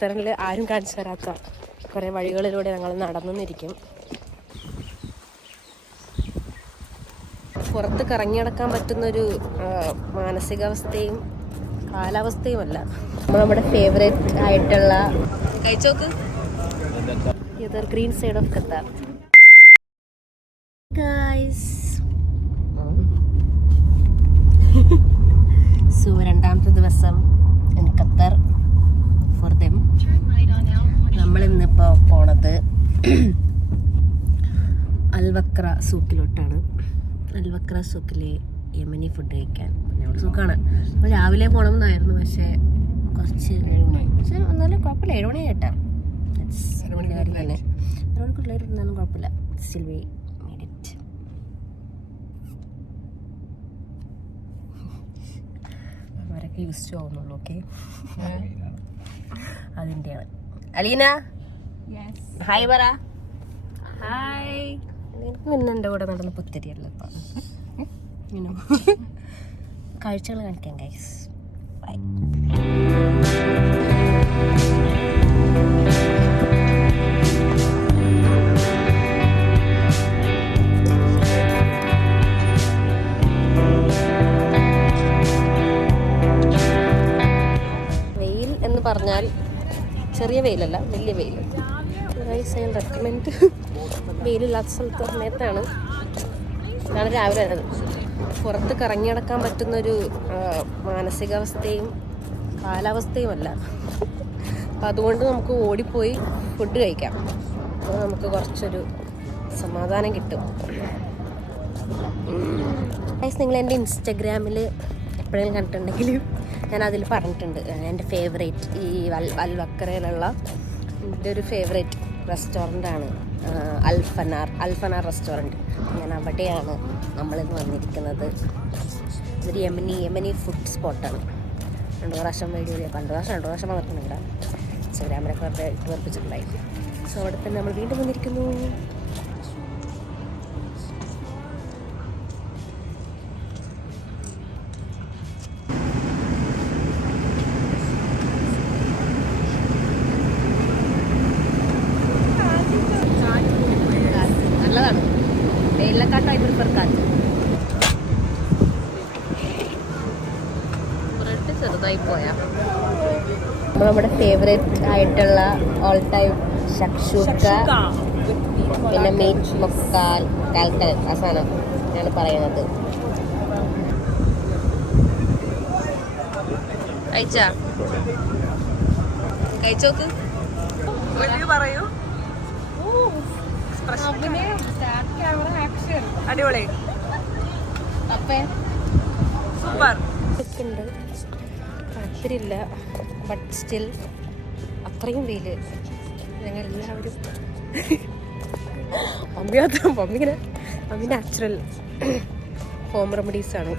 ഖത്തറിൽ ആരും കാണിച്ചു തരാത്ത കുറേ വഴികളിലൂടെ ഞങ്ങൾ നടന്നിരിക്കും. പുറത്ത് കറങ്ങി നടക്കാൻ പറ്റുന്നൊരു മാനസികാവസ്ഥയും കാലാവസ്ഥയുമല്ല. നമ്മുടെ ഫേവറേറ്റ് ആയിട്ടുള്ള കഴിച്ചോക്ക് green side of Qatar. So രണ്ടാമത്തെ ദിവസം ഇൻ ഖത്തർ ഫോർ ദം. നമ്മളിന്നിപ്പോൾ പോണത് അൽവക്ര സൂക്കിലോട്ടാണ്. അൽവക്ര സൂക്കിലെ യമനി ഫുഡ് കഴിക്കാൻ. അവിടെ സുഖമാണ്. അപ്പോൾ രാവിലെ പോകണമെന്നായിരുന്നു, പക്ഷേ കുറച്ച് പക്ഷേ എന്നാലും കുഴപ്പമില്ല. 7 മണി കേട്ടാ തന്നെ 7 മണിക്കുള്ളിൽ ഇരുന്നാലും കുഴപ്പമില്ല. Still we made it. അവരൊക്കെ യൂസ് ടു ആവുന്നുള്ളൂ. ഓക്കെ, അതിൻ്റെയാണ്. അലീന ഹായ് പറ. ഹായ്. പിന്നെ എൻ്റെ കൂടെ നടന്ന് പുത്തിരിയല്ല ഇപ്പം. കാഴ്ചകൾ കാണിക്കാം ഗൈസ്. ബൈ. വെയിൽ എന്ന് പറഞ്ഞാൽ ചെറിയ വെയിലല്ല, വലിയ വെയിൽ. ഗൈസ് ഐ റെക്കമെൻഡ് വെയിലില്ലാത്ത സമയത്താണ്. ഇതാണ് രാവിലെ വരുന്നത്. പുറത്ത് കറങ്ങി നടക്കാൻ പറ്റുന്നൊരു മാനസികാവസ്ഥയും കാലാവസ്ഥയുമല്ല. അപ്പം അതുകൊണ്ട് നമുക്ക് ഓടിപ്പോയി ഫുഡ് കഴിക്കാം. അപ്പോൾ നമുക്ക് കുറച്ചൊരു സമാധാനം കിട്ടും. നിങ്ങൾ എൻ്റെ ഇൻസ്റ്റഗ്രാമിൽ എപ്പോഴെങ്കിലും കണ്ടിട്ടുണ്ടെങ്കിൽ ഞാൻ അതിൽ പറഞ്ഞിട്ടുണ്ട് എൻ്റെ ഫേവറേറ്റ് ഈ അൽവക്രയിലുള്ള എൻ്റെ ഒരു ഫേവറേറ്റ് റെസ്റ്റോറൻ്റാണ് അൽഫനാർ റെസ്റ്റോറൻറ്റ്. ഞാൻ അവിടെയാണ് നമ്മളിന്ന് വന്നിരിക്കുന്നത്. ഇതൊരു യമനി ഫുഡ് സ്പോട്ടാണ്. 2 പ്രാവശ്യം വീഡിയോ 2 പ്രാവശ്യം വന്നിട്ടുണ്ടെങ്കിൽ ഇൻസ്റ്റാഗ്രാമിലൊക്കെ വെറുതെ ഇട്ട് വർപ്പിച്ചിട്ടുണ്ടായി. സോ അവിടെ തന്നെ നമ്മൾ വീണ്ടും വന്നിരിക്കുന്നു. നല്ലതാണ്. വെയിലക്കാട്ടായി പ്രിഫർ കാറ്റ്. ബ്രെഡ് ചെറുതായി പോയാ. നമ്മുടെ ഫേവറേറ്റ് ആയിട്ടുള്ള ഓൾ ടൈം ഷക്ഷൂക്ക, പിന്നെ മീറ്റ് മുക്കാൽ കാൽക്കൽ ആ സാധനം ഞാൻ പറയുന്നത്. കഴിച്ചോക്ക് പറയൂ. അടിപൊളി, സൂപ്പർ. ഉണ്ട് താല്പര്യമില്ല, ബട്ട് സ്റ്റിൽ അത്രയും വെയില്. ഞങ്ങൾ എല്ലാവരും മമ്മി നാച്ചുറൽ ഹോം റെമഡീസാണ്.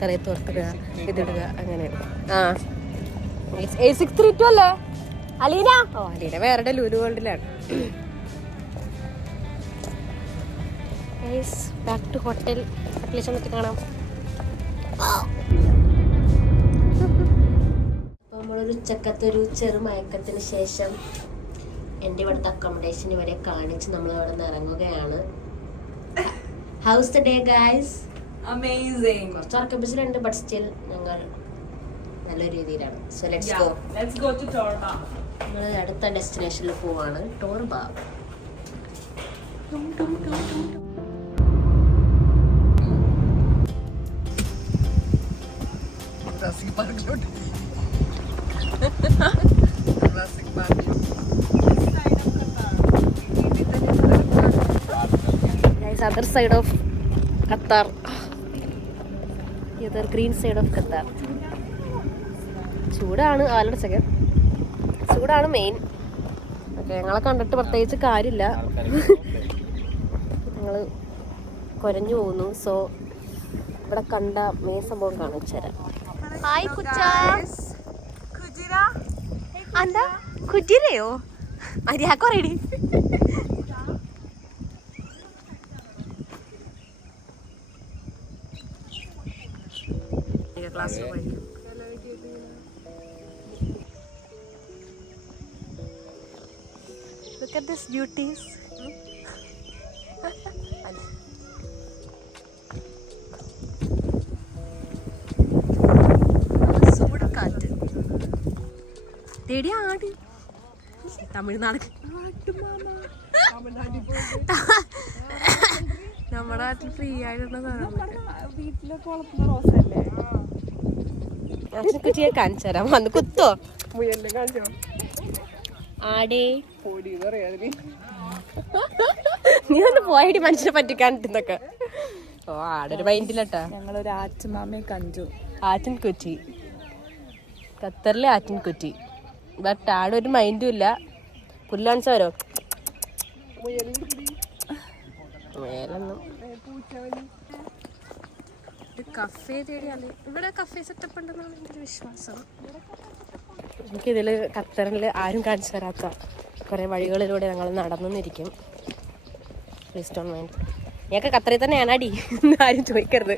തലയിൽ തോർത്തിടുക, ഇതിടുക, അങ്ങനെ. A632 അല്ലേ അലീന? അലീന വേറെ ലുലു വേൾഡിലാണ്. ബാക്ക് ടു ഹോട്ടലിൽ ചെന്നിട്ട് കാണാം. നമ്മളൊരു ഉച്ചക്കത്തൊരു ചെറുമയക്കത്തിന് ശേഷം എൻ്റെ ഇവിടുത്തെ അക്കോമഡേഷൻ ഇവരെ കാണിച്ച് നമ്മൾ അവിടെ നിന്ന് ഇറങ്ങുകയാണ്. How's the day guys? Amazing. കുറച്ച് ഉറക്കപ്പിച്ചിലുണ്ട്, ബട്ട് സ്റ്റിൽ ഞങ്ങൾ നല്ല രീതിയിലാണ്. So let's go to Torba. നമ്മൾ അടുത്ത ഡെസ്റ്റിനേഷനിൽ പോവാണ്, ടോർബ. Other side of Qatar, other green side of Qatar. ചൂടാണ്, ആലോചിച്ചൊക്കെ ചൂടാണ് മെയിൻ. ഓക്കെ, ഞങ്ങളെ കണ്ടിട്ട് പ്രത്യേകിച്ച് കാര്യമില്ല, ഞങ്ങൾ കുരഞ്ഞു പോകുന്നു. സോ ഇവിടെ കണ്ട മെയിൻ സംഭവം കാണിച്ചു തരാം. ഹായ് എന്താ കുജിരയോ മര്യാദ പറയടി. ക്ലാസ്സിൽ പോയി Look at this beauties. സൂടക്കാറ്റ് തേടി ആട് തമിഴ്നാട് നമ്മുടെ നാട്ടിൽ ഫ്രീ ആയിട്ടുള്ള വീട്ടിലൊക്കെ വളർത്തുന്ന റോസല്ലേ? അച്ഛനൊക്കെ ചെയ്യാൻ കാണിച്ചു തരാം. വന്ന് കുത്തോ മുയലിനെ കാണിച്ചോ? ആടേ പൊടിന്ന് പറയാ. നീ ഒന്ന് പോയിട്ട് മനുഷ്യനെ പറ്റിക്കാനിട്ടൊക്കെ. ഓ ആടൊരു മൈൻഡിലട്ടാ. ഞങ്ങളൊരു ആറ്റുമാമയെ കണ്ടു. ആറ്റിൻകുറ്റി, ഖത്തറിലെ ആറ്റിൻകുറ്റി. ബട്ട് ആടൊരു മൈൻഡും ഇല്ല. പുല്ലാണിച്ച വരോ മേലൊന്നും. കഫേ തേടിയാല് ഇവിടെ കഫേ സെറ്റപ്പ് ഉണ്ടെന്നാണ് എൻ്റെ ഒരു വിശ്വാസം. എനിക്കിതിൽ ഖത്തറിൽ ആരും കാണിച്ചു തരാത്ത കുറേ വഴികളിലൂടെ ഞങ്ങൾ നടന്നിരിക്കും. Please don't mind. ഞങ്ങൾക്ക് ഖത്തറിൽ തന്നെയാണ് അടി, ആരും ചോദിക്കരുത്.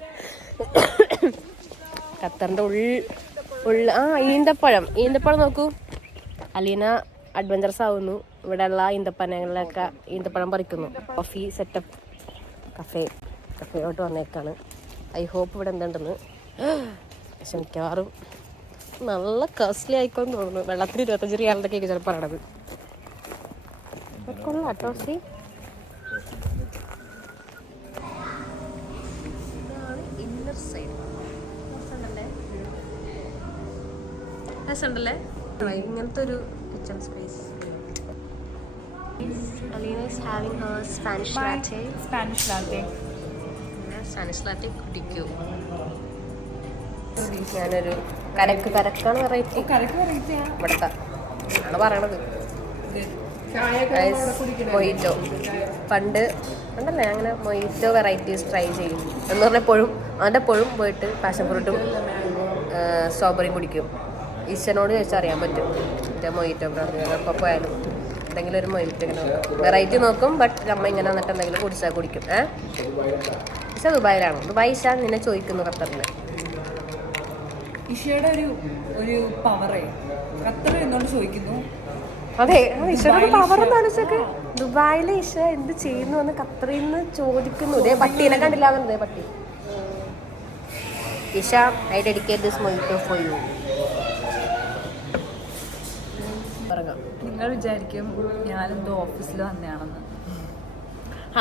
ഖത്തറിൻ്റെ ഈന്തപ്പഴം നോക്കൂ. അലീന അഡ്വഞ്ചറസ് ആവുന്നു. ഇവിടെയുള്ള ഈന്തപ്പനങ്ങളിലൊക്കെ ഈന്തപ്പഴം പറിക്കുന്നു. കോഫി സെറ്റപ്പ് കഫേയോട്ട് വന്നേക്കാണ്. ഐ ഹോപ്പ് ഇവിടെ എന്തുണ്ടെന്ന്. പക്ഷെ മിക്കവാറും നല്ല കോസ്റ്റ്ലി ആയിക്കോന്ന് തോന്നുന്നു. വെള്ളത്തിന് 25 റിയാലിൻ്റെ കേക്ക് ചിലപ്പോൾ പറയണത്. കൊള്ളാം ടോസി. ഇന്നർ സൈഡ് രസമുണ്ടല്ലേ. ഇങ്ങനത്തെ ഒരു kitchen space. Alina is having her Spanish latte. Spanish latte കുടിക്കൂ. ഞാനൊരു കരക്കാണ് വെറൈറ്റി. ഇവിടുത്തെ ആണ് പറയണത്. മൊയ്റ്റോ പണ്ടല്ലേ അങ്ങനെ മൊയ്റ്റോ വെറൈറ്റീസ് ട്രൈ ചെയ്യും എന്ന് പറഞ്ഞപ്പോഴും എപ്പോഴും പോയിട്ട് പാഷൻ ഫ്രൂട്ടും സ്ട്രോബെറിയും കുടിക്കും. ഈശ്വരനോട് ചോദിച്ചാൽ അറിയാൻ പറ്റും. മറ്റേ മൊയ്റ്റോ എപ്പോൾ പോയാലും എന്തെങ്കിലും ഒരു മൊയ്റ്റോ ഇങ്ങനെ നോക്കും, വെറൈറ്റി നോക്കും. ബട്ട് അമ്മ ഇങ്ങനെ വന്നിട്ട് എന്തെങ്കിലും കുടിച്ചാൽ കുടിക്കും. ഇഷ ദുബായിലാണ്. ദുബായ് ഇഷ നിന്നെ ചോദിക്കുന്നു ഖത്തറിൽ. ഇഷയുടെ ഒരു പവറേ ഖത്തർ എന്നോട് ചോദിക്കുന്നു. അതെ, ഇഷയുടെ പവർ എന്താണ് വെച്ചൊക്കെ. ദുബായിലെ ഇഷ എന്ത് ചെയ്യുന്നു എന്ന് ഖത്തറിൽ നിന്ന് ചോദിക്കുന്നു. ഇതേ പട്ടീനെ കണ്ടില്ലാതെ പട്ടി. Isha, I dedicate this മൊയ്റ്റോ for you. നിങ്ങൾ വിചാരിക്കും ഞാനെന്തോ ഓഫീസിൽ വന്നതാണെന്ന്.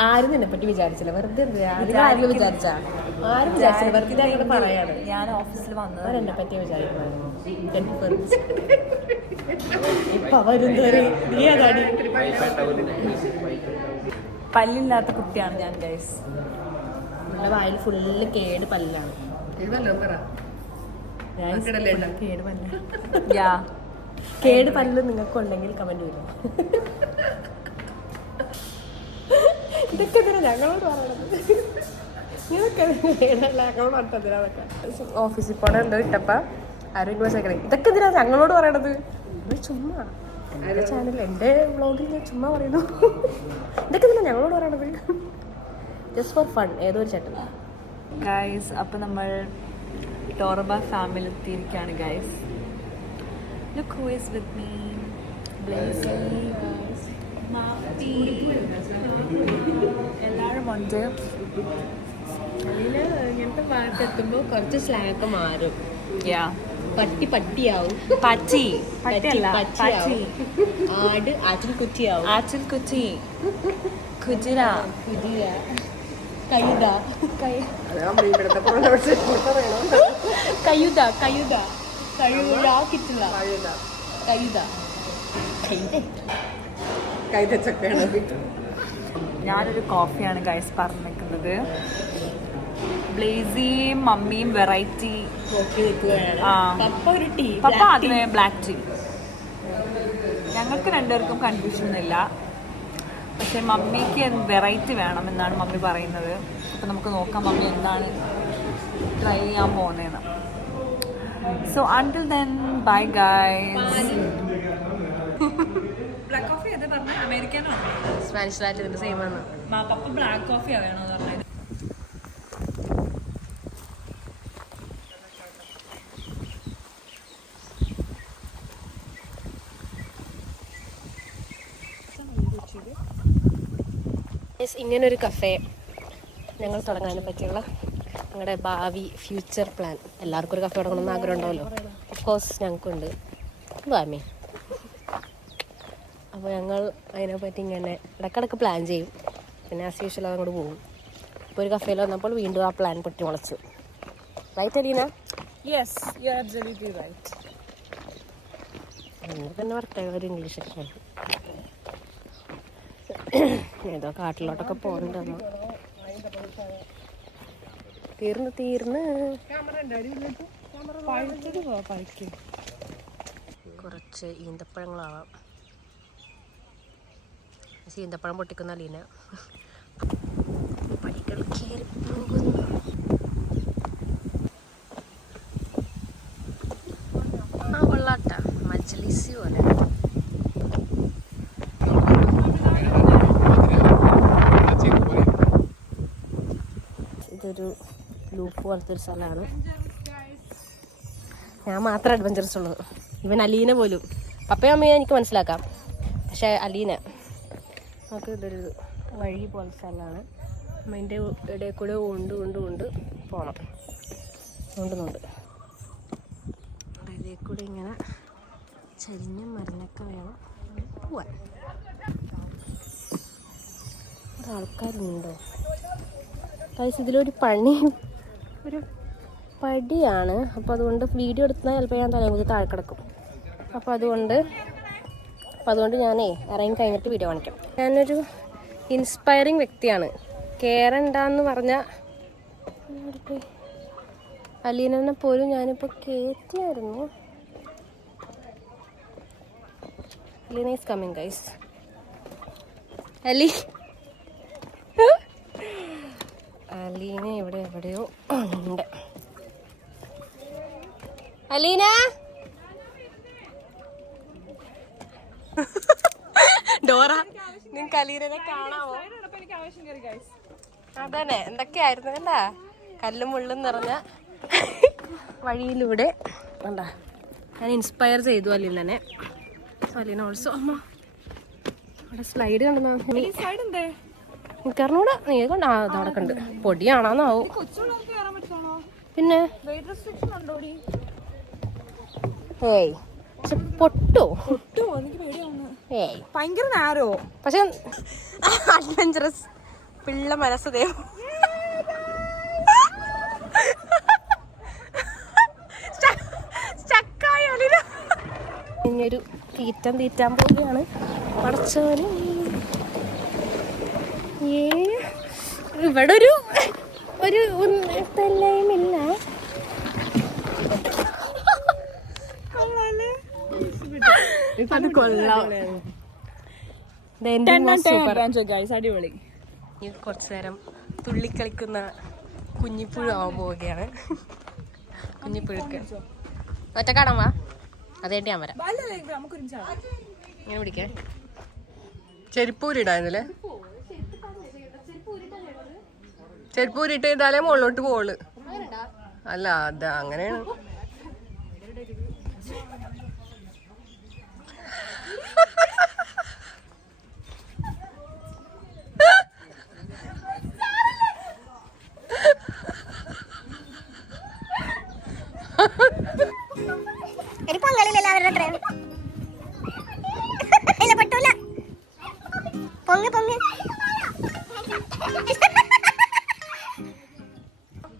ആരും നിന്നെ പറ്റി വിചാരിച്ചില്ല. വെറുതെ ആരും വിചാരിച്ചാ ആരും വിചാരിച്ചില്ല. വെറുതെ പറയാണ്. ഞാൻ ഓഫീസിൽ വന്നത് എന്നെ പറ്റി വിചാരിക്കുന്നു. പല്ലില്ലാത്ത കുട്ടിയാണ് ഞാൻ ഗൈസ്. നമ്മുടെ വായിൽ ഫുള്ള് കേട് പല്ലാണ്. കേട് പല്ല് നിങ്ങൾക്ക് ഉണ്ടെങ്കിൽ കമന്റ് ചെയ്തു. ഇതൊക്കെ ഞങ്ങളോട് പറയണത്. ഓഫീസിൽ പോണ എന്തോ ഇട്ടപ്പ ആരോഗ്യ സെക്രട്ടറി ഇതൊക്കെ എന്തിനാ ഞങ്ങളോട് പറയണത്. ചുമ്മാ എൻ്റെ ചാനൽ എൻ്റെ വ്ളോഗിൽ ഞാൻ ചുമ്മാ പറയുന്നു. ഇതൊക്കെ എന്തിനാ ഞങ്ങളോട് പറയണത്. Just for fun. ഏതോ ഒരു ചേട്ടൻ ഗൈസ്. അപ്പം നമ്മൾ ടോറബ ഫാമിലി എത്തിയിരിക്കുകയാണ് guys. Look who is with me. Blazy, Mappy. എല്ലാവരും ഉണ്ട്. ഇങ്ങനത്തെ ഭാഗത്തെത്തുമ്പോൾ കുറച്ച് സ്ലാങ് മാറും. പട്ടിയാവും. പട്ടിയല്ല പട്ടി. ആട് ആറ്റിൽ കുറ്റിയാവും. ആറ്റിൽ കുറ്റി. കുജിര. കയുത. കിട്ടില്ല. ഞാനൊരു കോഫിയാണ് ഗൈസ് പറഞ്ഞിരിക്കുന്നത്. ബ്ലേസിയും മമ്മിയും വെറൈറ്റി. പപ്പ അതിന് ബ്ലാക്ക് ടീ. ഞങ്ങൾക്ക് രണ്ടുപേർക്കും കൺഫ്യൂഷൻ ഒന്നുമില്ല. പക്ഷെ മമ്മിക്ക് വെറൈറ്റി വേണം എന്നാണ് മമ്മി പറയുന്നത്. അപ്പം നമുക്ക് നോക്കാം മമ്മി എന്താണ് ട്രൈ ചെയ്യാൻ പോകുന്നതെന്ന്. So until then bye guys. Black coffee ഏതാ പറഞ്ഞത്? അമേരിക്കനോ സ്പാനിഷ് ലാറ്റെ ഇതിന്റെ സെയിം ആണ്. പപ്പ ബ്ലാക്ക് കോഫിയാ വേണമെന്ന് പറഞ്ഞത്. യെസ്, ഇങ്ങനൊരു കഫേ ഞങ്ങൾ തുടങ്ങാനെ പറ്റിയുള്ള ഞങ്ങളുടെ ഭാവി ഫ്യൂച്ചർ പ്ലാൻ. എല്ലാവർക്കും ഒരു കഫേ തുടങ്ങണമെന്ന് ആഗ്രഹം ഉണ്ടാവുമല്ലോ. ഓഫ് കോഴ്സ് ഞങ്ങൾക്കുണ്ട്. വാമി. അപ്പോൾ ഞങ്ങൾ അതിനെപ്പറ്റി ഇങ്ങനെ ഇടയ്ക്കിടയ്ക്ക് പ്ലാൻ ചെയ്യും. പിന്നെ ആസ് യൂഷ്വൽ അങ്ങോട്ട് പോകും. ഇപ്പോൾ ഒരു കഫേയിൽ വന്നപ്പോൾ വീണ്ടും ആ പ്ലാൻ പൊട്ടി മുളച്ചു. Right Aleena? Yes, you are absolutely right. എന്ന് തന്നെ പറഞ്ഞ ഒരു ഇംഗ്ലീഷൊക്കെ ഏതോ കാട്ടിലോട്ടൊക്കെ പോകുന്നുണ്ട് അമ്മ. തീർന്ന് കുറച്ച് ഈന്തപ്പഴങ്ങളാവാം. ഈന്തപ്പഴം പൊട്ടിക്കുന്ന അലീന പടികൾ കയറി പോകുന്നു. ആ കൊള്ളാട്ട മജ്ലിസി പോലെ. ഇതൊരു ലൂപ്പ് പോലത്തെ ഒരു സ്ഥലമാണ്. ഞാൻ മാത്രം അഡ്വഞ്ചറസ് ഉള്ളത്. ഇവൻ അലീന പോലും. പപ്പയും അമ്മയും എനിക്ക് മനസ്സിലാക്കാം, പക്ഷേ അലീന നമുക്ക് ഇതൊരു വഴി പോലത്തെ സ്ഥലമാണ്. അതിൻ്റെ ഇടയിൽ കൂടെ കൊണ്ട് പോകണം. കൊണ്ടുന്നുണ്ട് ഇടയിൽ കൂടെ ഇങ്ങനെ ചരിഞ്ഞും മറിഞ്ഞൊക്കെ വേണം പോവാൻ. ആൾക്കാരുണ്ടോ? ഇതിലൊരു ഒരു പടിയാണ്. അപ്പോൾ അതുകൊണ്ട് വീഡിയോ എടുത്താൽ ചിലപ്പോൾ ഞാൻ തലമുഖത്ത് താഴെ കിടക്കും. അപ്പോൾ അതുകൊണ്ട് ഞാനേ ഇറങ്ങി കഴിഞ്ഞിട്ട് വീഡിയോ കാണിക്കാം. ഞാനൊരു ഇൻസ്പയറിങ് വ്യക്തിയാണ്. കയറണ്ടെന്ന് പറഞ്ഞാൽ അലീനെ പോലും ഞാനിപ്പോൾ കയറ്റിയായിരുന്നു. Aleena is coming guys. Aleena ഇവിടെ എവിടെയോ ഉണ്ട്. അലീന, ഡോറ, നിങ്ങക്ക് അലീനെ കാണാമോ? അതന്നെ, എന്തൊക്കെയായിരുന്നു കണ്ടാ, കല്ലും മുള്ളും നിറഞ്ഞ വഴിയിലൂടെ കണ്ടാ. ഞാൻ ഇൻസ്പയർ ചെയ്തു അലീനെ. അലീന ഓൾസോ. അമ്മ അവിടെ സ്ലൈഡ് കണ്ടെന്നാ എനിക്കറിഞ്ഞൂടെ. നീ കണ്ട അതവിടെ കണ്ട് പൊടിയാണോന്നാവും. പിന്നെ ഏയ് പൊട്ടോ ഏയ് ഭയങ്കര നേരോ. പക്ഷെ അഡ്വഞ്ചറസ് പിള്ള മനസ്സതേ. ഇനിയൊരു തീറ്റാൻ പോവുകയാണ്. പടച്ചോന്, ഇവിടെ ഒരു തല്ലയുമില്ല. അത് കൊള്ളാം. അടിപൊളി. കുറച്ചു നേരം തുള്ളിക്കളിക്കുന്ന കുഞ്ഞിപ്പുഴ ആവാൻ പോവുകയാണ്. കുഞ്ഞിപ്പുഴക്ക് ഒറ്റ കാണാൻ വാ. അതേണ്ടി ഞാൻ വരാം. ഇങ്ങനെ പിടിക്കേ. ചെരുപ്പൂരിടാന്നല്ലേ? ചെരുപ്പൂരിട്ട് ചെയ്താലേ മുകളിലോട്ട് പോള്. അല്ല, അത് അങ്ങനെയാണ്.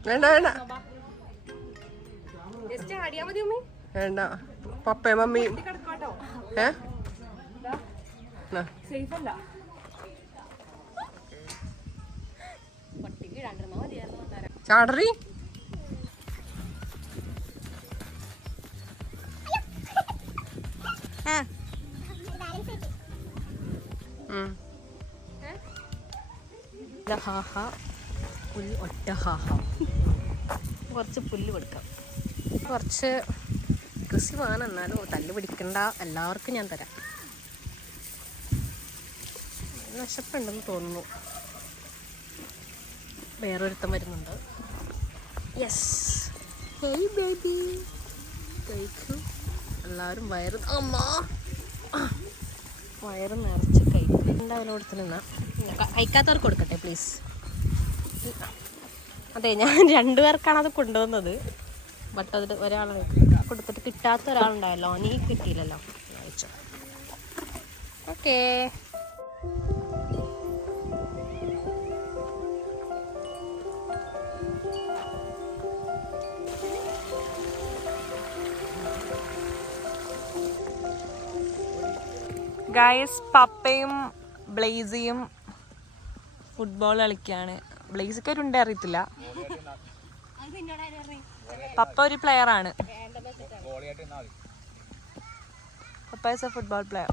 വേണ്ട വേണ്ട പപ്പയും മമ്മിയും ചാടറി. കുറച്ച് പുല്ല് കൊടുക്കാം. കുറച്ച് കൃഷി വേണം, എന്നാലും തല്ല് പിടിക്കണ്ട. എല്ലാവർക്കും ഞാൻ തരാം. വിശപ്പുണ്ടെന്ന് തോന്നുന്നു. വേറൊരുത്തം വരുന്നുണ്ട്. യെസ്, ഹേയ് ബേബി, കഴിക്കൂ. എല്ലാവരും വയറ് നിറച്ച് കഴിക്കും. എന്തായാലും കൊടുത്ത് നിന്നാ കഴിക്കാത്തവർക്ക് കൊടുക്കട്ടെ പ്ലീസ്. അതെ, ഞാൻ 2 പേർക്കാണ് അത് കൊണ്ടുവന്നത്. ബട്ട് അതിൽ ഒരാൾ കൊടുത്തിട്ട് കിട്ടാത്ത ഒരാളുണ്ടായല്ലോ, നീ കിട്ടിയില്ലല്ലോ. കഴിച്ചോ. ഓക്കേ. ഗൈസ്, പപ്പയും ബ്ലേസിയും ഫുട്ബോൾ കളിക്കാണ്. ബ്ലേസിക്കൊരുണ്ട് അറിയത്തില്ല. പപ്പ ഒരു പ്ലെയർ ആണ്. പപ്പ is a football player.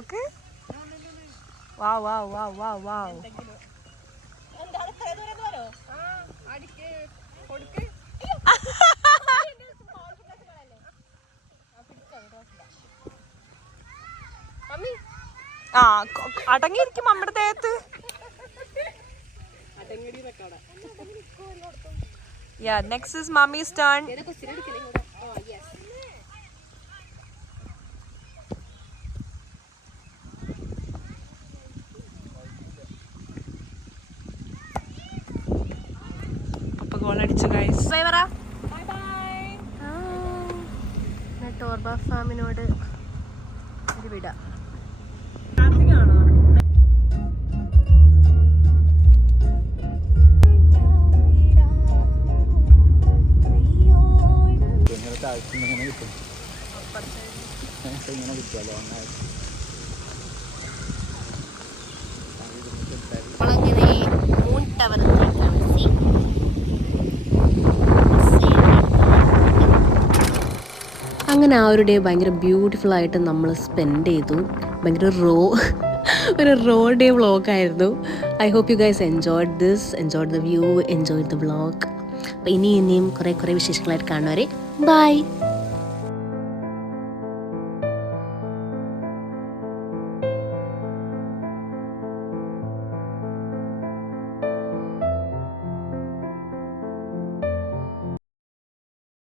Okay. Wow wow wow wow wow. ആ, അടങ്ങിയിരിക്കും നമ്മുടെ ദേഹത്ത്. Yeah, next is mommy's turn. പപ്പ ഗോൾ അടിച്ചു ഗൈസ്. ബൈ പറ. Bye bye. ടോർബ ഫാമിനോട് ഇത് വിടാം. നമ്മളങ്ങനെ മൂൺ ടവർ അങ്ങനെ ആ ഒരു ഡേ ഭയങ്കര ബ്യൂട്ടിഫുൾ ആയിട്ട് നമ്മൾ സ്പെൻഡ് ചെയ്തു. ഭയങ്കര ഒരു റോ ഡേ വ്ളോഗായിരുന്നു. I hope you guys enjoyed this, enjoyed the view, enjoyed the vlog. അപ്പോൾ ഇനിയും കുറേ വിശേഷങ്ങളായിട്ട് കാണുന്നവരെ ബൈ.